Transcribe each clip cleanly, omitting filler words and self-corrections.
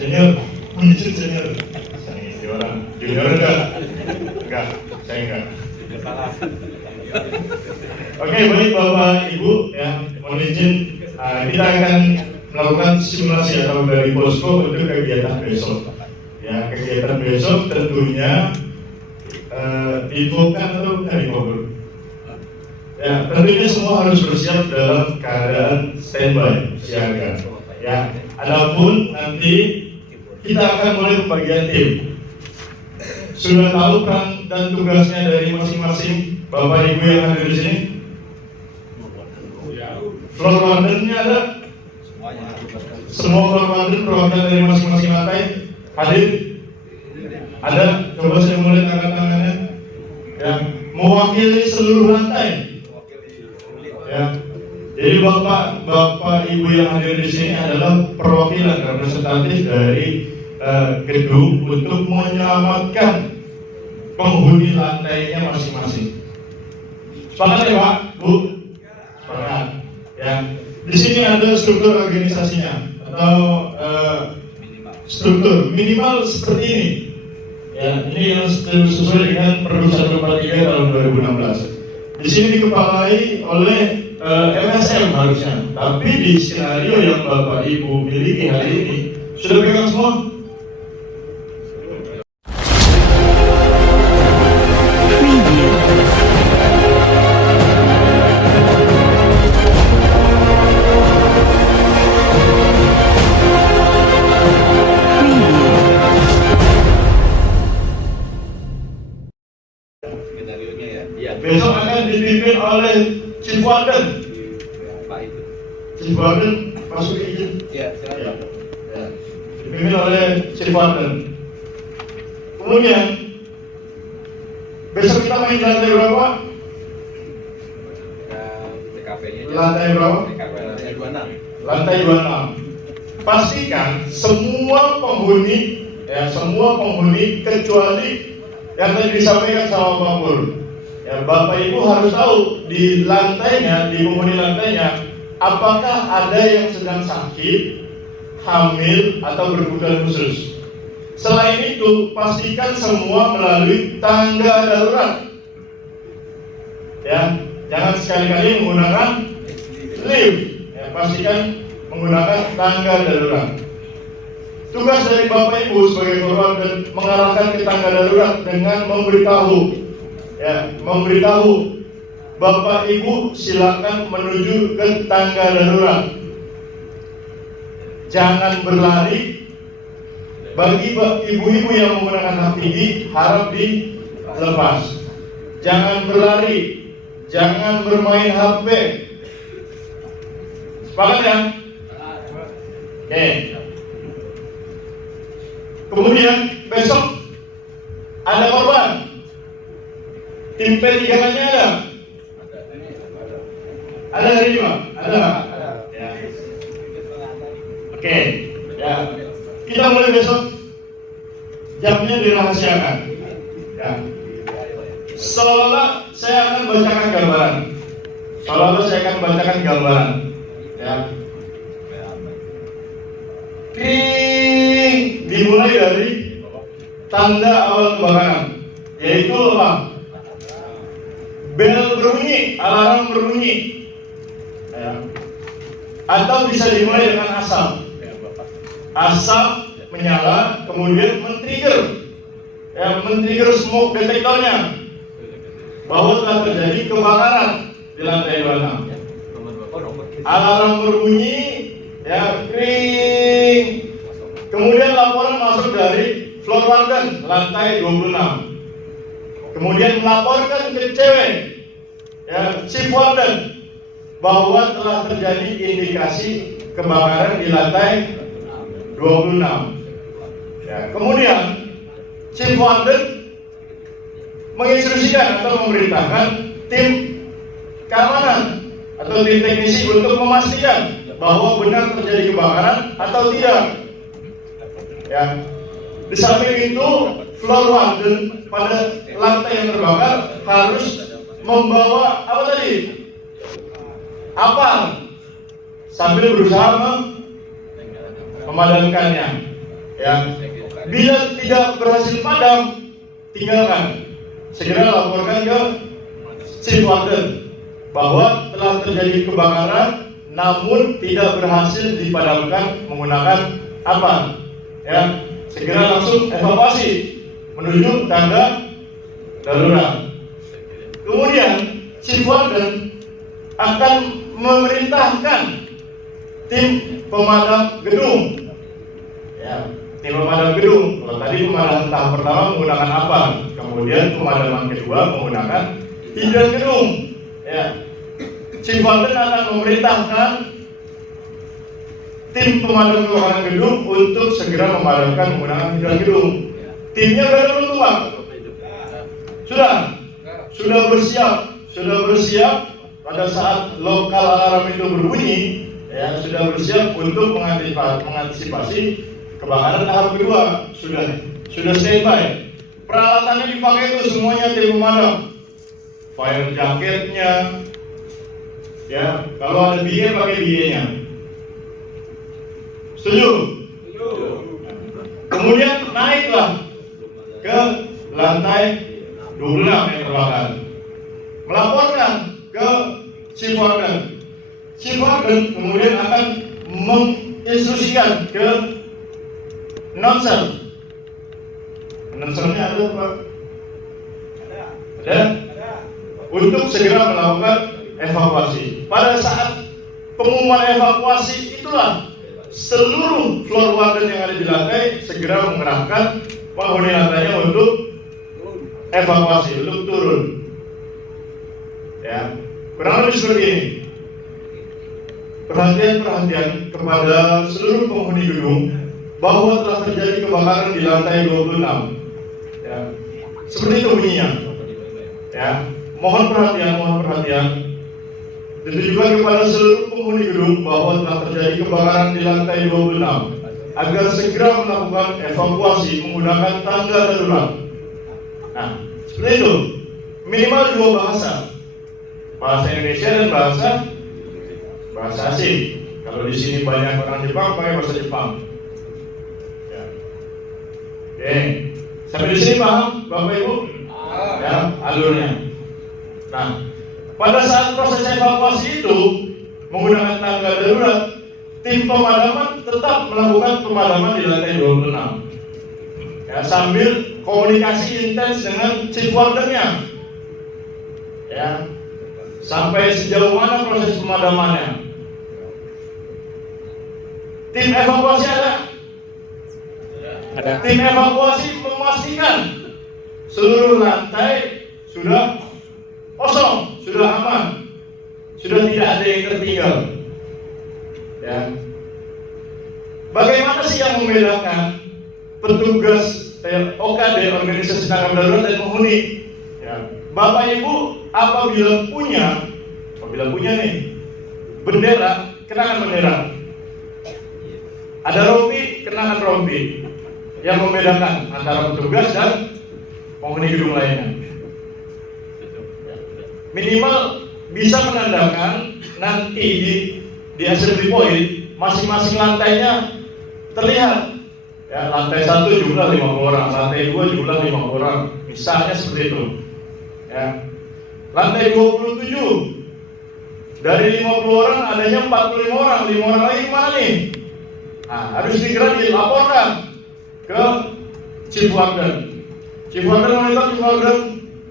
Senior, muncul senior. Saya ngisi orang. Junior enggak, saya enggak. Oke, baik Bapak Ibu, ya, mohon izin kita akan melakukan simulasi atau dari posko untuk kegiatan besok. Ya, kegiatan besok tentunya diinfokan atau bukan diinfokan? Ya, tentunya semua harus bersiap dalam keadaan standby, siaga. Ya, adapun nanti kita akan mulai pembagian tim. Sudah tahu peran dan tugasnya dari masing-masing Bapak Ibu yang ada di sini? Floor warden-nya ada? Semua floor warden perwakilan dari masing-masing lantai hadir? Ada? Coba saya mulai tangan-tangannya. Ya, mewakili seluruh lantai. Ya, jadi Bapak Ibu yang hadir di sini adalah perwakilan representatif dari gedung untuk menyelamatkan penghuni lantainya masing-masing. Sepakat ya Pak, Bu? Sepakat. Ya, di sini ada struktur organisasinya atau struktur minimal seperti ini. Ya, ini yang sesuai dengan Pergub 143 tahun 2016. Di sini dikepalai oleh MSM harusnya, tapi di skenario yang Bapak Ibu miliki hari ini sudah pegang semua. Besok akan dipimpin oleh Chief Warden. Chief Warden masuk izin. Ya, silakan. Ya. Dipimpin oleh Chief Warden. Kemudian besok kita main lantai berapa? Lantai berapa? Lantai 26. Lantai 26. Pastikan semua penghuni, ya semua penghuni kecuali yang tadi disampaikan sama Pak Pur. Ya, Bapak Ibu harus tahu di lantainya, di penghuni lantainya, apakah ada yang sedang sakit, hamil, atau berkebutuhan khusus. Selain itu, pastikan semua melalui tangga darurat. Ya, jangan sekali-kali menggunakan lift. Ya, pastikan menggunakan tangga darurat. Tugas dari Bapak Ibu sebagai korban mengarahkan ke tangga darurat dengan memberitahu Bapak Ibu silakan menuju ke tangga darurat. Jangan berlari. Bagi ibu-ibu yang menggunakan hak tinggi harap dilepas. Jangan berlari, jangan bermain HP. Sepakat ya? Oke. Kemudian besok ada korban. Tim P3-nya ada? Ada hari ini Pak? Ada? Ya. Oke. Ya. Kita mulai besok. Jamnya dirahasiakan. Ya. Seolah-olah saya akan bacakan gambaran. Ya. Kring. Dimulai dari tanda awal kebakaran, yaitu apa? Bel berbunyi, alarm berbunyi, ya. Atau bisa dimulai dengan asap menyala, kemudian men-trigger smoke detektornya bahwa telah terjadi kebakaran di lantai 26. Alarm berbunyi, ya, kring. Kemudian laporan masuk dari floor warden lantai 26. Kemudian melaporkan ke cewek, ya, Chief Warden, bahwa telah terjadi indikasi kebakaran di lantai 26. Ya, kemudian Chief Warden menginstruksikan atau memerintahkan tim keamanan atau tim teknisi untuk memastikan bahwa benar terjadi kebakaran atau tidak. Ya, di samping itu floor warden pada lantai yang terbakar harus membawa apa tadi? Apar sambil berusaha memadamkannya. Ya, bila tidak berhasil padam, tinggalkan. Segera laporkan ke Chief Warden bahwa telah terjadi kebakaran, namun tidak berhasil dipadamkan menggunakan apa? Ya, segera langsung evakuasi menuju tanda darurat. Kemudian Chief Warden akan memerintahkan tim pemadam gedung. Ya, tim pemadam gedung. Kalau tadi pemadaman tahap pertama menggunakan apa? Kemudian pemadaman kedua menggunakan hidran gedung. Ya, Chief Warden akan memerintahkan tim pemadam kebakaran gedung untuk segera memadamkan menggunakan hidran gedung. Timnya sudah belum Pak? Sudah bersiap pada saat lokal alarm itu berbunyi, ya sudah bersiap untuk mengantisipasi kebakaran tahap kedua. Sudah standby. Peralatannya dipakai itu semuanya tim pemadam. Fire jacketnya, ya kalau ada biye pakai biyenya. Setuju? Kemudian naiklah ke lantai 26 yang terbakar. Melaporkan ke Chief Warden. Chief Warden kemudian akan menginstruksikan ke announcer. Announcernya ada Pak? Ada? Untuk segera melakukan evakuasi. Pada saat pengumuman evakuasi itulah seluruh floor warden yang ada di lantai segera mengerahkan penghuni lantainya untuk evakuasi, untuk turun. Ya, kurang lebih seperti ini. Perhatian kepada seluruh penghuni gedung bahwa telah terjadi kebakaran di lantai 26. Ya, seperti itu bunyinya. Ya, mohon perhatian. Ditujukan kepada seluruh penghuni gedung bahwa telah terjadi kebakaran di lantai 26 agar segera melakukan evakuasi menggunakan tangga darurat. Nah, seperti itu. Minimal 2 bahasa. Bahasa Indonesia dan bahasa asing. Kalau di sini banyak orang Jepang, pakai bahasa Jepang. Ya. Oke, sampai di sini paham, Bapak Ibu? Ya, alurnya. Nah, pada saat proses evakuasi itu menggunakan tangga darurat, tim pemadaman tetap melakukan pemadaman di lantai 26. Ya, sambil komunikasi intens dengan Chief Warden-nya. Ya. Sampai sejauh mana proses pemadamannya. Tim evakuasi ada? Tim evakuasi memastikan seluruh lantai sudah kosong, sudah aman, sudah tidak ada yang tertinggal. Ya. Bagaimana sih yang membedakan petugas OKD, organisasi tanggap darurat, dan penghuni? Ya. Bapak Ibu apabila punya nih bendera, kenakan bendera. Ada rompi, kenakan rompi. Yang membedakan antara petugas dan penghuni gedung lainnya. Minimal bisa menandakan nanti di assembly point masing-masing lantainya terlihat. Ya, lantai 1 jumlah 50 orang, lantai 2 jumlah 50 orang. Misalnya seperti itu. Ya. Lantai 27 dari 50 orang adanya 45 orang, 5 orang lagi mana nih? Nah, harus segera dilaporkan ke Chief Warden. Chief Warden monitor, Chief Warden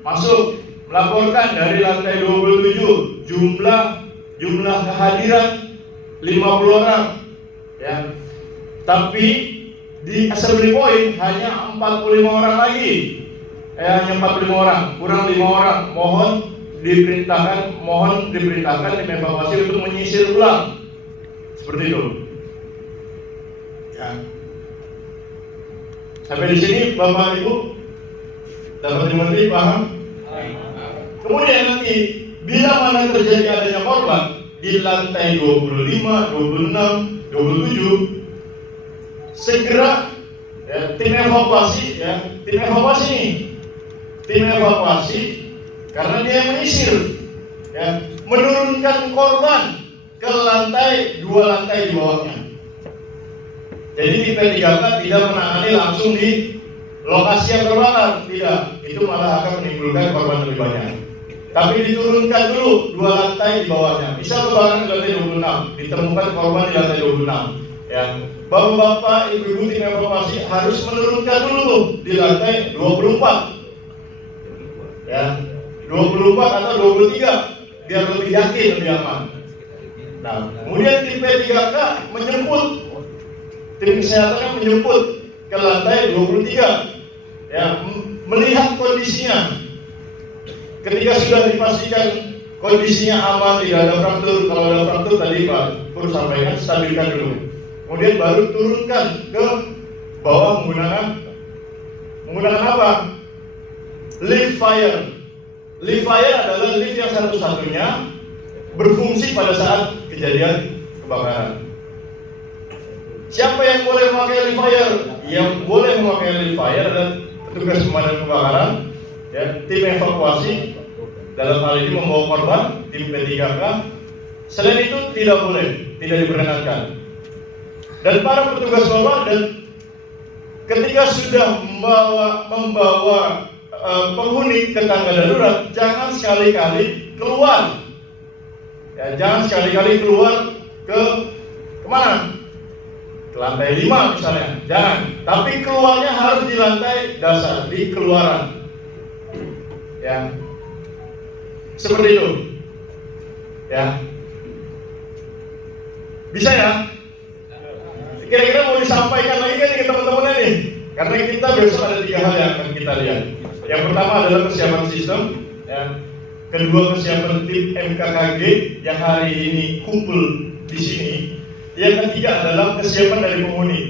masuk melaporkan dari lantai 27 jumlah kehadiran 50 orang. Ya. Tapi di assembly point hanya 45 orang lagi. Hanya 45 orang, kurang 5 orang. Mohon diperintahkan tim evakuasi untuk menyisir ulang. Seperti itu. Ya. Sampai di sini Bapak Ibu dapat dimengerti, paham? Kemudian nanti bila mana terjadi adanya korban di lantai 25, 26, 27, segera ya, tim evakuasi karena dia menyisir, ya, menurunkan korban ke lantai 2 lantai di bawahnya. Jadi tim P3K tidak menangani langsung di lokasi yang terbakar, tidak. Itu malah akan menimbulkan korban lebih banyak. Tapi diturunkan dulu 2 lantai di bawahnya. Bisa kebakaran di lantai 26, ditemukan korban di lantai 26. Ya, bapak-bapak, ibu-ibu tim evakuasi harus menurunkan dulu di lantai 24. Ya, 24 atau 23 biar lebih yakin, lebih aman. Nah, kemudian tim P3K menjemput, tim kesehatannya menjemput ke lantai 23, ya, melihat kondisinya. Ketika sudah dipastikan kondisinya aman, tidak ada fraktur, kalau ada fraktur tadi Pak Pur sampaikan, stabilkan dulu. Kemudian baru turunkan ke bawah menggunakan apa? Lift fire. Lift fire adalah lift yang satu-satunya berfungsi pada saat kejadian kebakaran. Siapa yang boleh memakai lift fire? Yang boleh memakai lift fire adalah petugas pemadam kebakaran, ya, tim evakuasi, dalam hal ini membawa korban, tim P3K. Selain itu tidak boleh, tidak diperkenankan. Dan para petugas pemadam ketika sudah membawa penghuni ke tangga darurat, jangan sekali-kali keluar. Ya, jangan sekali-kali keluar ke kemana? Ke lantai 5 misalnya, jangan. Tapi keluarnya harus di lantai dasar, di keluaran. Ya, seperti itu. Ya, bisa ya? Kira-kira mau disampaikan lagi kan ke teman-teman ini? Karena kita besok ada 3 hal yang akan kita lihat. Yang pertama adalah kesiapan sistem, ya. Kedua, kesiapan tim MKKG yang hari ini kumpul di sini. Yang ketiga adalah kesiapan dari penghuni.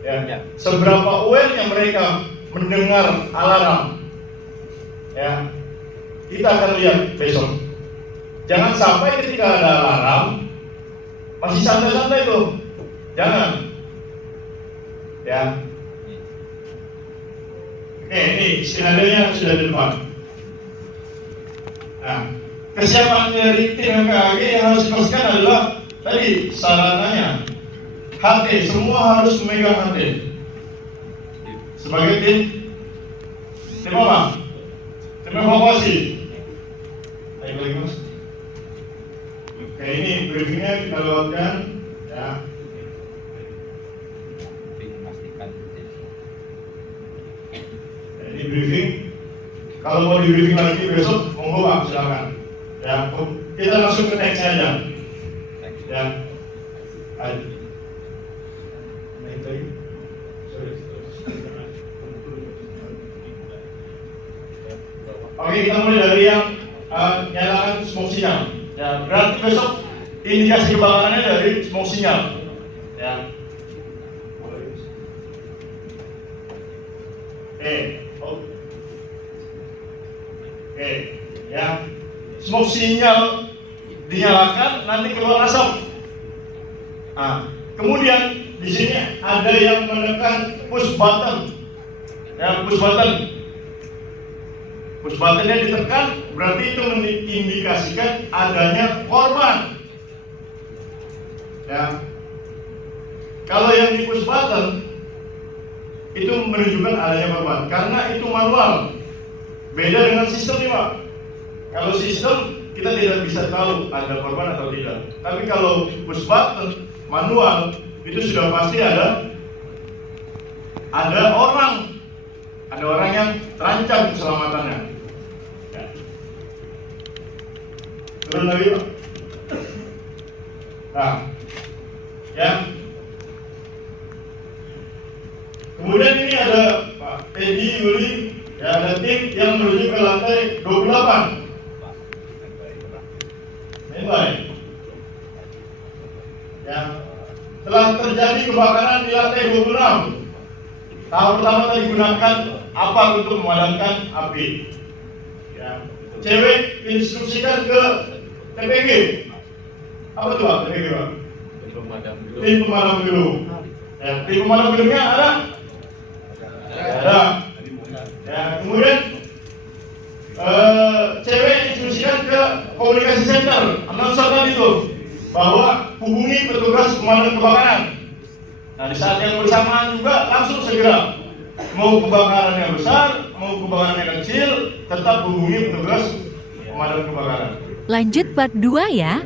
Ya. Seberapa aware-nya mereka mendengar alarm. Ya. Kita akan lihat besok. Jangan sampai ketika ada alarm masih santai-santai tuh. Jangan. Ya. Oke, ini skenario-nya sudah di depan. Nah, kesiapan dari tim MKKG yang harus dipastikan adalah tadi sarananya HT, semua harus memegang HT sebagai tim apa? Tim evakuasi. Baik lagi Mas. Oke, ini briefingnya kita lewatkan, ya. Ini briefing. Kalau mau di briefing lagi besok, monggo Pak, silakan. Ya, kita langsung ke teks aja. Ya. Ayo. Naik lagi. Sorry. Oke, kita mulai dari yang nyalakan smoke signal. Ya, berarti besok indikasi kebakarannya dari smoke signal. Ya. Oke, ya. Smoke signal dinyalakan, nanti keluar asap. Nah, kemudian di sini ada yang menekan push button. Ya, push button. Push buttonnya ditekan, berarti itu mengindikasikan adanya korban. Ya. Kalau yang di push button itu menunjukkan adanya korban, karena itu manual. Beda dengan sistem nih Pak. Kalau sistem kita tidak bisa tahu ada korban atau tidak. Tapi kalau push button manual itu sudah pasti ada orang yang terancam keselamatannya. Ya. Turun lagi Pak. Nah, ya. Kemudian ini ada Pak Teddy Yuli. Ya, ada tim yang menuju ke lantai 28. Baik. Ya. Telah terjadi kebakaran di lantai 26. Tahap pertama tadi gunakan apa untuk memadamkan api. Ya. Cewek instruksikan ke TPG. Apa tuh Pak? TPG Pak? Tim pemadam gedung. Ya, tim pemadam gedungnya ada? Ada. Ya, kemudian cewek instruksikan ke komunikasi center, announcer tadi itu bahwa hubungi petugas pemadam kebakaran. Nah, di saat yang bersamaan juga langsung segera, mau kebakarannya besar, mau kebakarannya kecil, tetap hubungi petugas pemadam kebakaran. Lanjut part 2 ya.